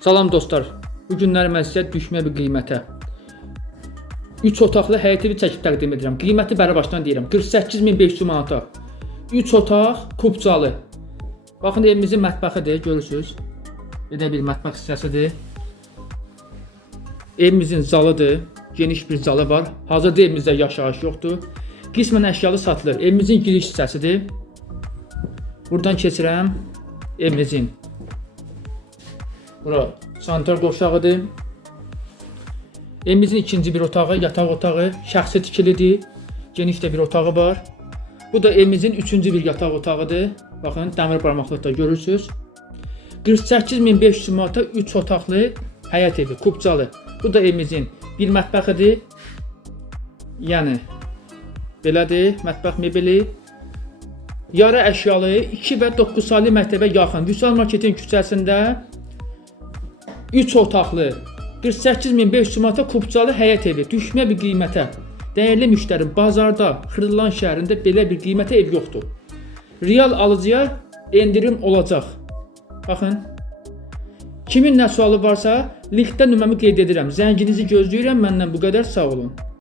Salam dostlar. Bu günlər mən sizə düşmə bir qiymətə 3 otaqlı həyət evi çəkib təqdim edirəm. Qiyməti bərabərdən deyirəm. 48500 manata. 3 otaq, kubcalı. Baxın evimizin mətbəxidir, görürsüz. Belə bir mətbəx hissəsidir. Evimizin zalıdır. Geniş bir zalı var. Hazırda evimizdə yaşayış yoxdur. Qismən əşyalı satılır. Evimizin giriş hissəsidir. Buradan keçirəm evimizin. Bura sanitar qovşağıdır. Evimizin ikinci bir otağı, yataq otağı, şəxsi tikilidir. Geniş də bir otağı var. Bu da evimizin üçüncü bir yataq otağıdır. Baxın, dəmir barmaqlıqda görürsüz. 48500 manata 3 otaqlı həyət evi, kubcalı. Bu da evimizin bir mətbəxidir. Yəni belədir, mətbəx mebeli. Yarı əşyalı 2 və 9 saylı məktəbə yaxın Vüsal Marketin küçəsində 3 otaqlı 48500 manata kubcalı həyət evi düşmə bir qiymətə. Dəyərli müştərim, bazarda, Xırdalan şəhərində belə bir qiymətə ev yoxdur. Real alıcıya endirim olacaq. Baxın. Kimin nə sualı varsa, linkdə nömrəmi qeyd edirəm. Zənginizi gözləyirəm. Məndən bu qədər, sağ olun.